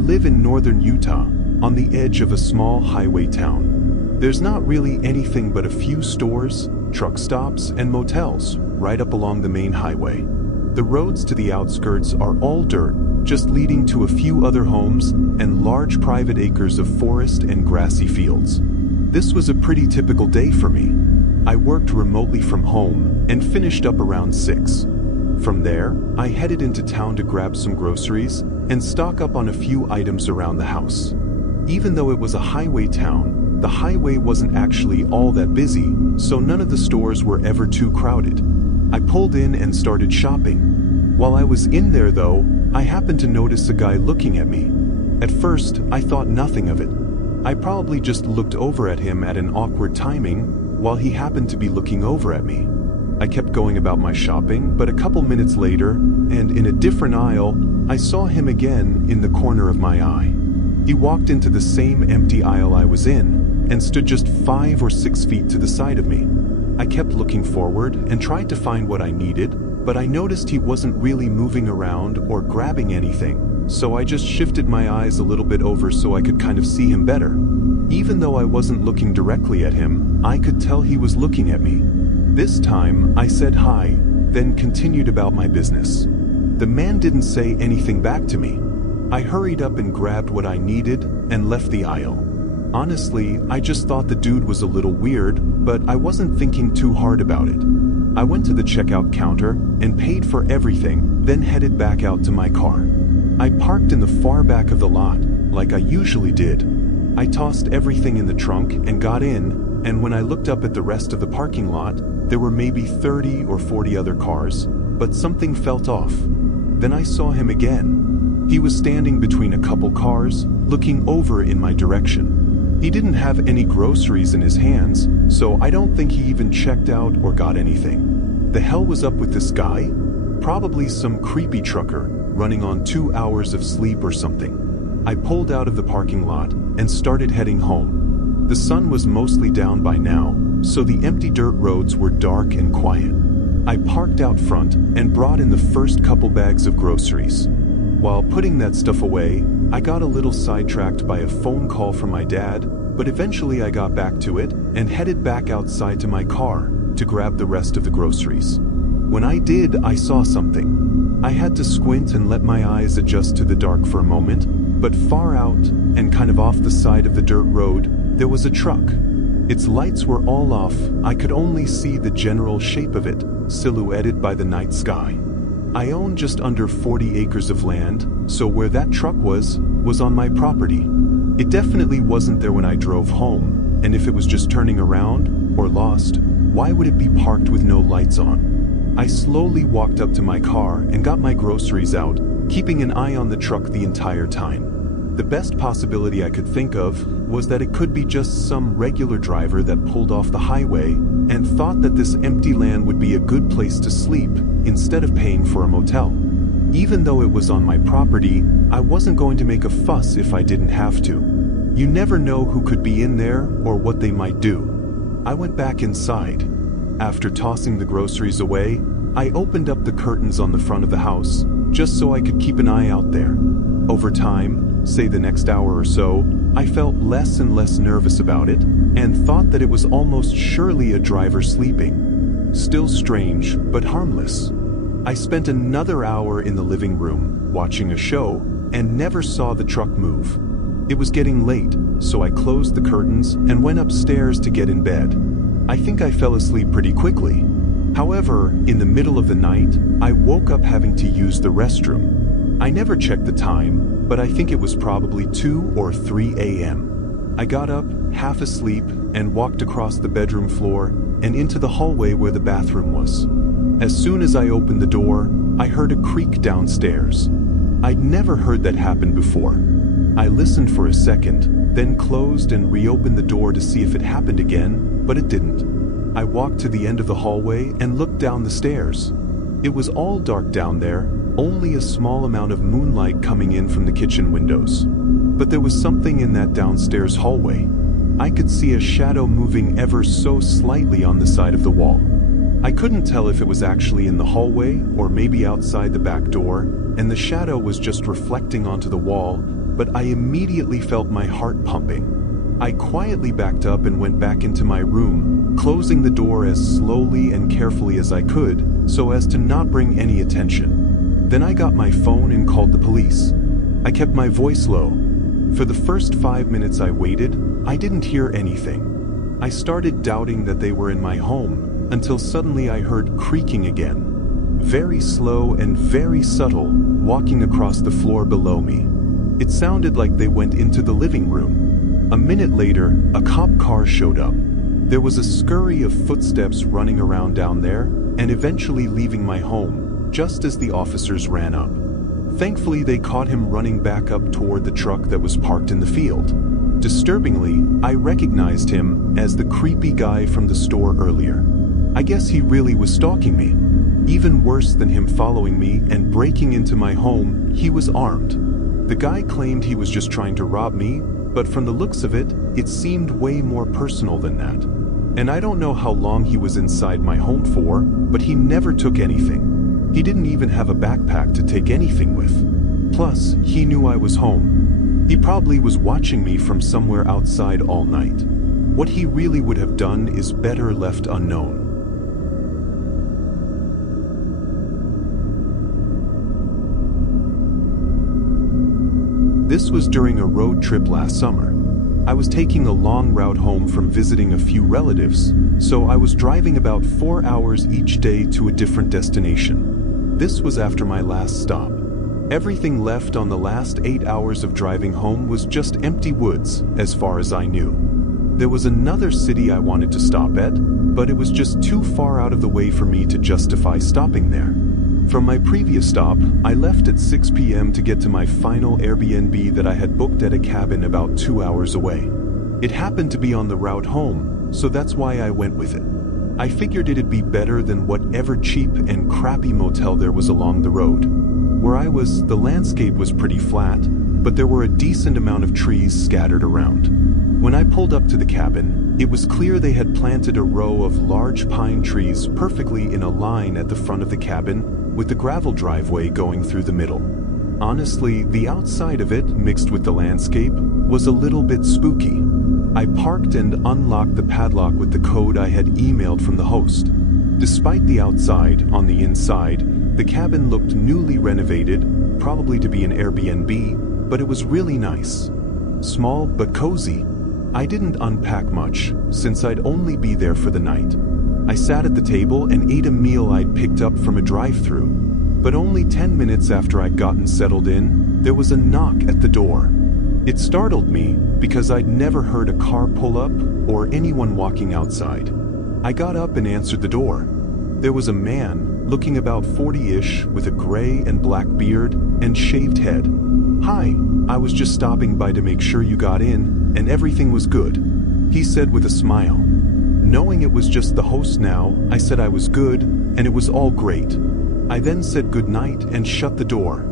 live in northern Utah, on the edge of a small highway town. There's not really anything but a few stores, truck stops, and motels right up along the main highway. The roads to the outskirts are all dirt, just leading to a few other homes and large private acres of forest and grassy fields. This was a pretty typical day for me. I worked remotely from home and finished up around 6. From there, I headed into town to grab some groceries and stock up on a few items around the house. Even though it was a highway town, the highway wasn't actually all that busy, so none of the stores were ever too crowded. I pulled in and started shopping. While I was in there though, I happened to notice a guy looking at me. At first, I thought nothing of it. I probably just looked over at him at an awkward timing while he happened to be looking over at me. I kept going about my shopping, but a couple minutes later, and in a different aisle, I saw him again in the corner of my eye. He walked into the same empty aisle I was in and stood just 5 or 6 feet to the side of me. I kept looking forward and tried to find what I needed, but I noticed he wasn't really moving around or grabbing anything, so I just shifted my eyes a little bit over so I could kind of see him better. Even though I wasn't looking directly at him, I could tell he was looking at me. This time, I said hi, then continued about my business. The man didn't say anything back to me. I hurried up and grabbed what I needed and left the aisle. Honestly, I just thought the dude was a little weird, but I wasn't thinking too hard about it. I went to the checkout counter and paid for everything, then headed back out to my car. I parked in the far back of the lot, like I usually did. I tossed everything in the trunk and got in, and when I looked up at the rest of the parking lot, there were maybe 30 or 40 other cars, but something felt off. Then I saw him again. He was standing between a couple cars, looking over in my direction. He didn't have any groceries in his hands, so I don't think he even checked out or got anything. The hell was up with this guy? Probably some creepy trucker, running on 2 hours of sleep or something. I pulled out of the parking lot and started heading home. The sun was mostly down by now, so the empty dirt roads were dark and quiet. I parked out front and brought in the first couple bags of groceries. While putting that stuff away, I got a little sidetracked by a phone call from my dad, but eventually I got back to it and headed back outside to my car to grab the rest of the groceries. When I did, I saw something. I had to squint and let my eyes adjust to the dark for a moment, but far out and kind of off the side of the dirt road, there was a truck. Its lights were all off. I could only see the general shape of it, silhouetted by the night sky. I own just under 40 acres of land, so where that truck was on my property. It definitely wasn't there when I drove home, and if it was just turning around or lost, why would it be parked with no lights on? I slowly walked up to my car and got my groceries out, keeping an eye on the truck the entire time. The best possibility I could think of was that it could be just some regular driver that pulled off the highway and thought that this empty land would be a good place to sleep instead of paying for a motel. Even though it was on my property, I wasn't going to make a fuss if I didn't have to. You never know who could be in there or what they might do. I went back inside. After tossing the groceries away, I opened up the curtains on the front of the house, just so I could keep an eye out there. Over time, say the next hour or so, I felt less and less nervous about it, and thought that it was almost surely a driver sleeping. Still strange, but harmless. I spent another hour in the living room, watching a show, and never saw the truck move. It was getting late, so I closed the curtains and went upstairs to get in bed. I think I fell asleep pretty quickly. However, in the middle of the night, I woke up having to use the restroom. I never checked the time, but I think it was probably 2 or 3 a.m. I got up, half asleep, and walked across the bedroom floor and into the hallway where the bathroom was. As soon as I opened the door, I heard a creak downstairs. I'd never heard that happen before. I listened for a second, then closed and reopened the door to see if it happened again, but it didn't. I walked to the end of the hallway and looked down the stairs. It was all dark down there, only a small amount of moonlight coming in from the kitchen windows. But there was something in that downstairs hallway. I could see a shadow moving ever so slightly on the side of the wall. I couldn't tell if it was actually in the hallway or maybe outside the back door, and the shadow was just reflecting onto the wall, but I immediately felt my heart pumping. I quietly backed up and went back into my room, closing the door as slowly and carefully as I could, so as to not bring any attention. Then I got my phone and called the police. I kept my voice low. For the first 5 minutes I waited, I didn't hear anything. I started doubting that they were in my home, until suddenly I heard creaking again. Very slow and very subtle, walking across the floor below me. It sounded like they went into the living room. A minute later, a cop car showed up. There was a scurry of footsteps running around down there, and eventually leaving my home, just as the officers ran up. Thankfully, they caught him running back up toward the truck that was parked in the field. Disturbingly, I recognized him as the creepy guy from the store earlier. I guess he really was stalking me. Even worse than him following me and breaking into my home, he was armed. The guy claimed he was just trying to rob me, but from the looks of it, it seemed way more personal than that. And I don't know how long he was inside my home for, but he never took anything. He didn't even have a backpack to take anything with. Plus, he knew I was home. He probably was watching me from somewhere outside all night. What he really would have done is better left unknown. This was during a road trip last summer. I was taking a long route home from visiting a few relatives, so I was driving about 4 hours each day to a different destination. This was after my last stop. Everything left on the last 8 hours of driving home was just empty woods, as far as I knew. There was another city I wanted to stop at, but it was just too far out of the way for me to justify stopping there. From my previous stop, I left at 6 p.m. to get to my final Airbnb that I had booked at a cabin about 2 hours away. It happened to be on the route home, so that's why I went with it. I figured it'd be better than whatever cheap and crappy motel there was along the road. Where I was, the landscape was pretty flat, but there were a decent amount of trees scattered around. When I pulled up to the cabin, it was clear they had planted a row of large pine trees perfectly in a line at the front of the cabin, with the gravel driveway going through the middle. Honestly, the outside of it, mixed with the landscape, was a little bit spooky. I parked and unlocked the padlock with the code I had emailed from the host. Despite the outside, on the inside, the cabin looked newly renovated, probably to be an Airbnb, but it was really nice. Small but cozy. I didn't unpack much, since I'd only be there for the night. I sat at the table and ate a meal I'd picked up from a drive-thru. But only 10 minutes after I'd gotten settled in, there was a knock at the door. It startled me because I'd never heard a car pull up or anyone walking outside. I got up and answered the door. There was a man, looking about 40-ish, with a gray and black beard and shaved head. "Hi, I was just stopping by to make sure you got in and everything was good," he said with a smile. Knowing it was just the host now, I said I was good, and it was all great. I then said goodnight and shut the door.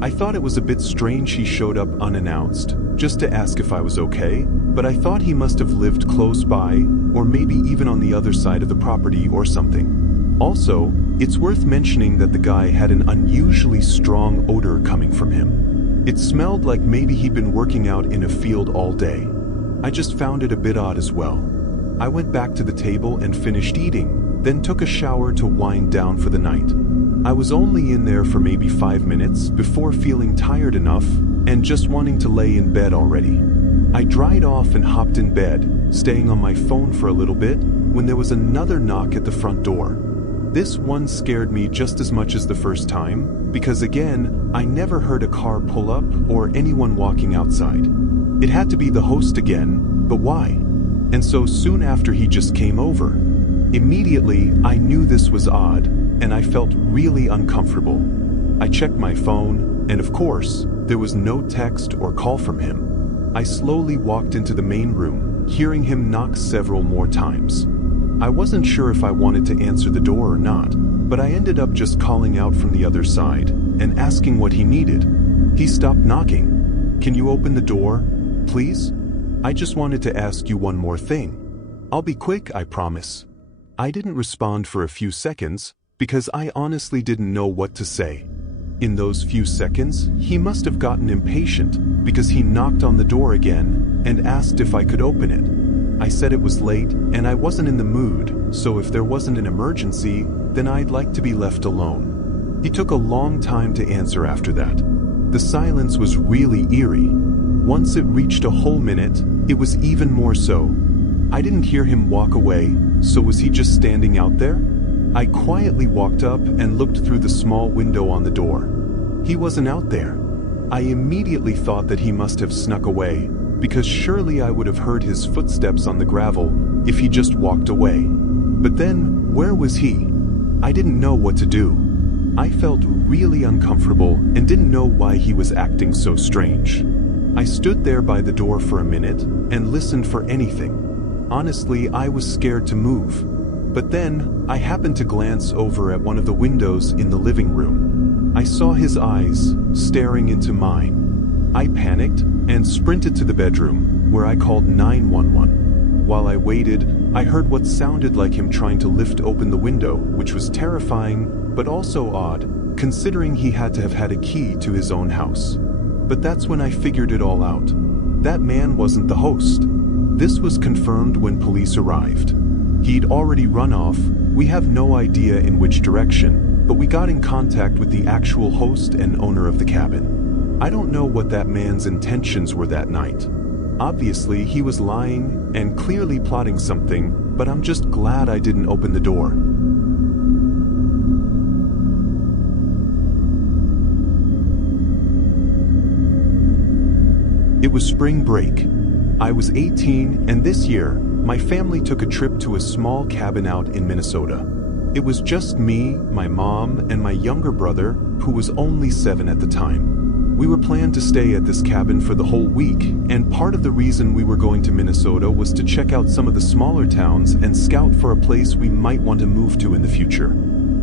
I thought it was a bit strange he showed up unannounced, just to ask if I was okay, but I thought he must have lived close by, or maybe even on the other side of the property or something. Also, it's worth mentioning that the guy had an unusually strong odor coming from him. It smelled like maybe he'd been working out in a field all day. I just found it a bit odd as well. I went back to the table and finished eating, then took a shower to wind down for the night. I was only in there for maybe 5 minutes before feeling tired enough and just wanting to lay in bed already. I dried off and hopped in bed, staying on my phone for a little bit, when there was another knock at the front door. This one scared me just as much as the first time, because again, I never heard a car pull up or anyone walking outside. It had to be the host again, but why? And so soon after he just came over. Immediately, I knew this was odd, and I felt really uncomfortable. I checked my phone, and of course, there was no text or call from him. I slowly walked into the main room, hearing him knock several more times. I wasn't sure if I wanted to answer the door or not, but I ended up just calling out from the other side and asking what he needed. He stopped knocking. "Can you open the door, please? I just wanted to ask you one more thing. I'll be quick, I promise." I didn't respond for a few seconds because I honestly didn't know what to say. In those few seconds, he must have gotten impatient because he knocked on the door again and asked if I could open it. I said it was late and I wasn't in the mood, so if there wasn't an emergency, then I'd like to be left alone. He took a long time to answer after that. The silence was really eerie. Once it reached a whole minute, it was even more so. I didn't hear him walk away, so was he just standing out there? I quietly walked up and looked through the small window on the door. He wasn't out there. I immediately thought that he must have snuck away, because surely I would have heard his footsteps on the gravel if he just walked away. But then, where was he? I didn't know what to do. I felt really uncomfortable and didn't know why he was acting so strange. I stood there by the door for a minute and listened for anything. Honestly, I was scared to move. But then, I happened to glance over at one of the windows in the living room. I saw his eyes staring into mine. I panicked and sprinted to the bedroom, where I called 911. While I waited, I heard what sounded like him trying to lift open the window, which was terrifying, but also odd, considering he had to have had a key to his own house. But that's when I figured it all out. That man wasn't the host. This was confirmed when police arrived. He'd already run off. We have no idea in which direction, but we got in contact with the actual host and owner of the cabin. I don't know what that man's intentions were that night. Obviously, he was lying and clearly plotting something, but I'm just glad I didn't open the door. It was spring break. I was 18, and this year, my family took a trip to a small cabin out in Minnesota. It was just me, my mom, and my younger brother, who was only 7 at the time. We were planned to stay at this cabin for the whole week, and part of the reason we were going to Minnesota was to check out some of the smaller towns and scout for a place we might want to move to in the future.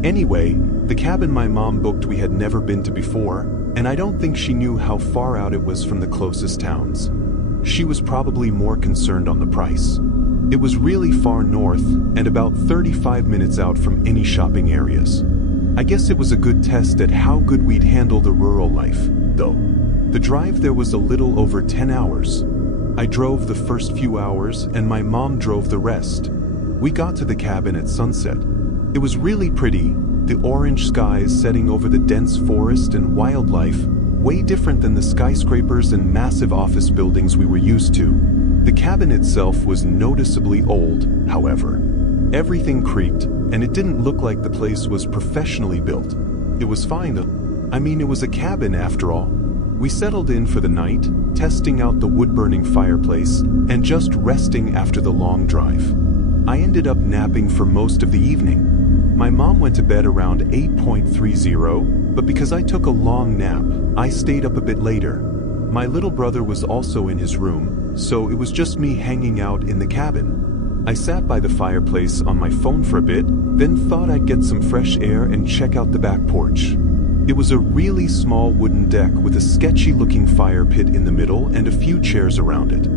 Anyway, the cabin my mom booked we had never been to before, and I don't think she knew how far out it was from the closest towns. She was probably more concerned on the price. It was really far north and about 35 minutes out from any shopping areas. I guess it was a good test at how good we'd handle the rural life, though. The drive there was a little over 10 hours. I drove the first few hours and my mom drove the rest. We got to the cabin at sunset. It was really pretty, the orange skies setting over the dense forest and wildlife, way different than the skyscrapers and massive office buildings we were used to. The cabin itself was noticeably old, however. Everything creaked, and it didn't look like the place was professionally built. It was fine though. I mean, it was a cabin after all. We settled in for the night, testing out the wood-burning fireplace, and just resting after the long drive. I ended up napping for most of the evening. My mom went to bed around 8:30, but because I took a long nap, I stayed up a bit later. My little brother was also in his room, so it was just me hanging out in the cabin. I sat by the fireplace on my phone for a bit, then thought I'd get some fresh air and check out the back porch. It was a really small wooden deck with a sketchy-looking fire pit in the middle and a few chairs around it.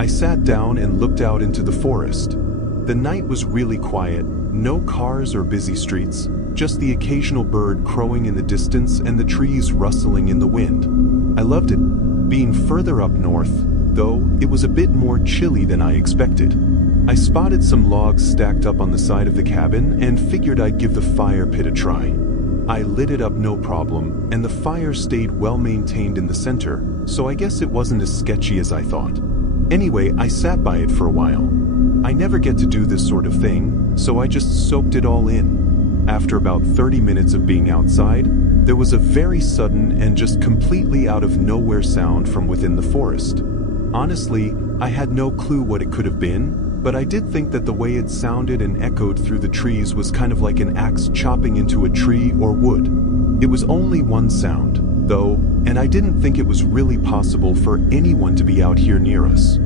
I sat down and looked out into the forest. The night was really quiet, no cars or busy streets, just the occasional bird crowing in the distance and the trees rustling in the wind. I loved it. Being further up north, though, it was a bit more chilly than I expected. I spotted some logs stacked up on the side of the cabin and figured I'd give the fire pit a try. I lit it up no problem, and the fire stayed well maintained in the center, so I guess it wasn't as sketchy as I thought. Anyway, I sat by it for a while. I never get to do this sort of thing, so I just soaked it all in. After about 30 minutes of being outside, there was a very sudden and just completely out of nowhere sound from within the forest. Honestly, I had no clue what it could have been, but I did think that the way it sounded and echoed through the trees was kind of like an axe chopping into a tree or wood. It was only one sound, though, and I didn't think it was really possible for anyone to be out here near us.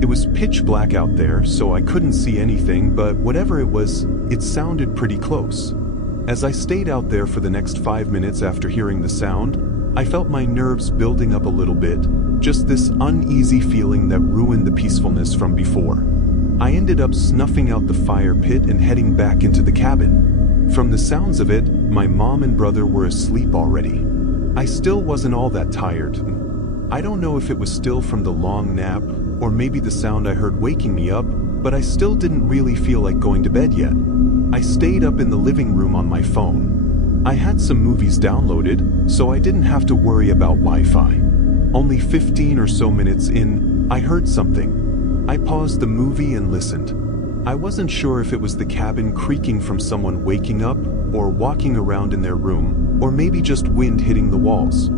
It was pitch black out there, so I couldn't see anything, but whatever it was, it sounded pretty close. As I stayed out there for the next 5 minutes after hearing the sound, I felt my nerves building up a little bit, just this uneasy feeling that ruined the peacefulness from before. I ended up snuffing out the fire pit and heading back into the cabin. From the sounds of it, my mom and brother were asleep already. I still wasn't all that tired. I don't know if it was still from the long nap, or maybe the sound I heard waking me up, but I still didn't really feel like going to bed yet. I stayed up in the living room on my phone. I had some movies downloaded, so I didn't have to worry about Wi-Fi. Only 15 or so minutes in, I heard something. I paused the movie and listened. I wasn't sure if it was the cabin creaking from someone waking up, or walking around in their room, or maybe just wind hitting the walls.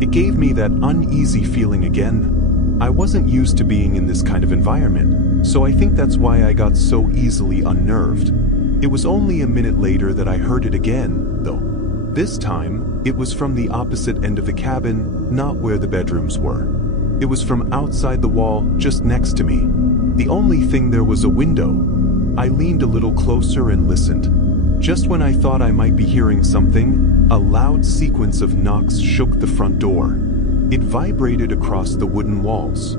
It gave me that uneasy feeling again. I wasn't used to being in this kind of environment, so I think that's why I got so easily unnerved. It was only a minute later that I heard it again, though. This time, it was from the opposite end of the cabin, not where the bedrooms were. It was from outside the wall, just next to me. The only thing there was a window. I leaned a little closer and listened. Just when I thought I might be hearing something, a loud sequence of knocks shook the front door. It vibrated across the wooden walls.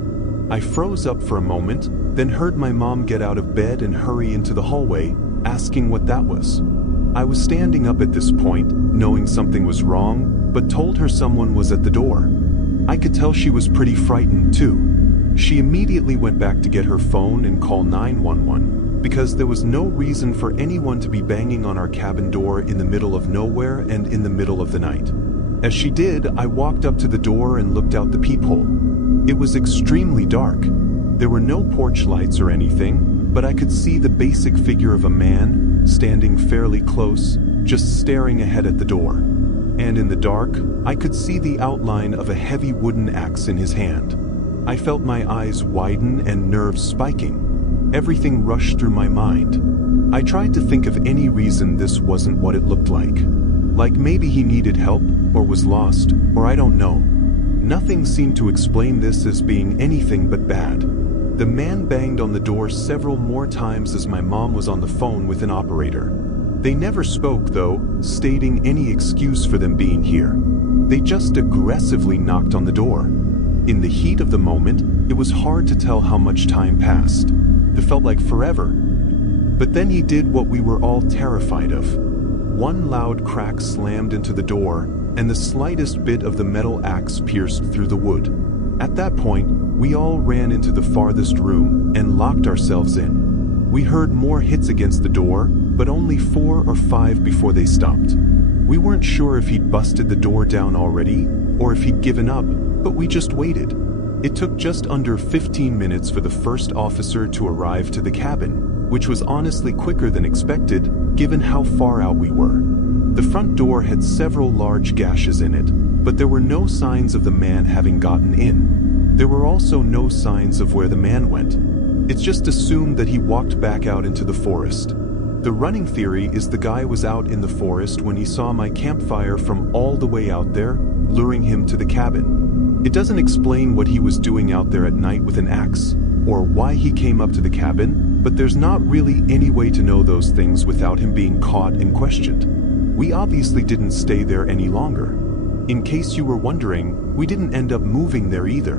I froze up for a moment, then heard my mom get out of bed and hurry into the hallway, asking what that was. I was standing up at this point, knowing something was wrong, but told her someone was at the door. I could tell she was pretty frightened too. She immediately went back to get her phone and call 911. Because there was no reason for anyone to be banging on our cabin door in the middle of nowhere and in the middle of the night. As she did, I walked up to the door and looked out the peephole. It was extremely dark. There were no porch lights or anything, but I could see the basic figure of a man, standing fairly close, just staring ahead at the door. And in the dark, I could see the outline of a heavy wooden axe in his hand. I felt my eyes widen and nerves spiking. Everything rushed through my mind. I tried to think of any reason this wasn't what it looked like. Like maybe he needed help, or was lost, or I don't know. Nothing seemed to explain this as being anything but bad. The man banged on the door several more times as my mom was on the phone with an operator. They never spoke, though, stating any excuse for them being here. They just aggressively knocked on the door. In the heat of the moment, it was hard to tell how much time passed. It felt like forever. But then he did what we were all terrified of. One loud crack slammed into the door, and the slightest bit of the metal axe pierced through the wood. At that point, we all ran into the farthest room and locked ourselves in. We heard more hits against the door, but only 4 or 5 before they stopped. We weren't sure if he'd busted the door down already, or if he'd given up, but we just waited. It took just under 15 minutes for the first officer to arrive to the cabin, which was honestly quicker than expected, given how far out we were. The front door had several large gashes in it, but there were no signs of the man having gotten in. There were also no signs of where the man went. It's just assumed that he walked back out into the forest. The running theory is the guy was out in the forest when he saw my campfire from all the way out there, luring him to the cabin. It doesn't explain what he was doing out there at night with an axe, or why he came up to the cabin, but there's not really any way to know those things without him being caught and questioned. We obviously didn't stay there any longer. In case you were wondering, we didn't end up moving there either.